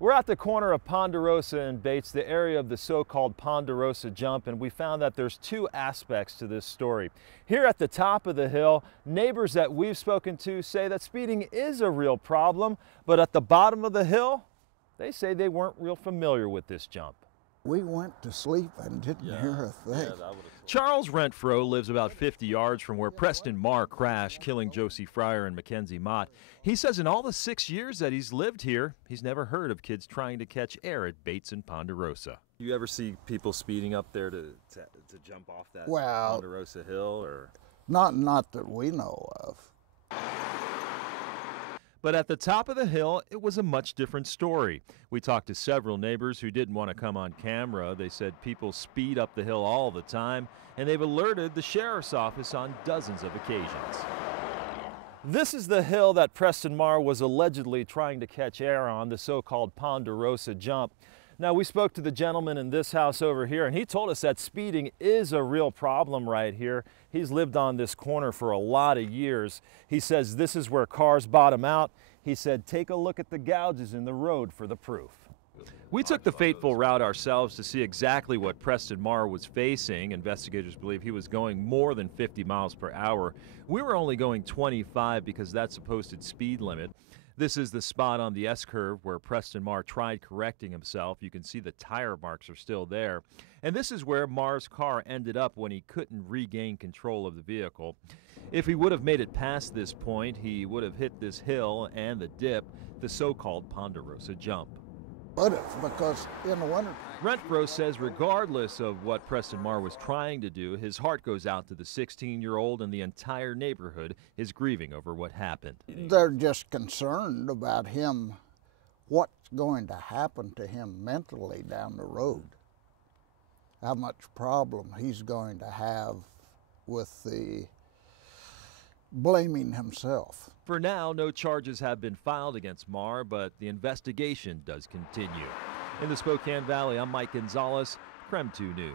We're at the corner of Ponderosa and Bates, the area of the so-called Ponderosa jump, and we found that there's two aspects to this story. Here at the top of the hill, neighbors that we've spoken to say that speeding is a real problem, but at the bottom of the hill, they say they weren't real familiar with this jump. We went to sleep and didn't hear a thing. Charles Renfro lives about 50 yards from where Preston Marr crashed, killing Josie Fryer and Mackenzie Mott. He says in all the 6 years that he's lived here, he's never heard of kids trying to catch air at Bates and Ponderosa. Do you ever see people speeding up there to jump off that Ponderosa hill? Or Not that we know of. But at the top of the hill, it was a much different story. We talked to several neighbors who didn't want to come on camera. They said people speed up the hill all the time, and they've alerted the sheriff's office on dozens of occasions. This is the hill that Preston Marr was allegedly trying to catch air on, the so-called Ponderosa jump. Now, we spoke to the gentleman in this house over here, and he told us that speeding is a real problem right here. He's lived on this corner for a lot of years. He says this is where cars bottom out. He said, take a look at the gouges in the road for the proof. We took the fateful route ourselves to see exactly what Preston Marr was facing. Investigators believe he was going more than 50 miles per hour. We were only going 25 because that's the posted speed limit. This is the spot on the S-curve where Preston Marr tried correcting himself. You can see the tire marks are still there. And this is where Marr's car ended up when he couldn't regain control of the vehicle. If he would have made it past this point, he would have hit this hill and the dip, the so-called Ponderosa jump. But it's because in the winter. Renfro says regardless of what Preston Marr was trying to do, his heart goes out to the 16-year-old, and the entire neighborhood is grieving over what happened. They're just concerned about him, what's going to happen to him mentally down the road. How much problem he's going to have with the blaming himself. For now, no charges have been filed against Marr, but the investigation does continue. In the Spokane Valley, I'm Mike Gonzalez, KREM 2 News.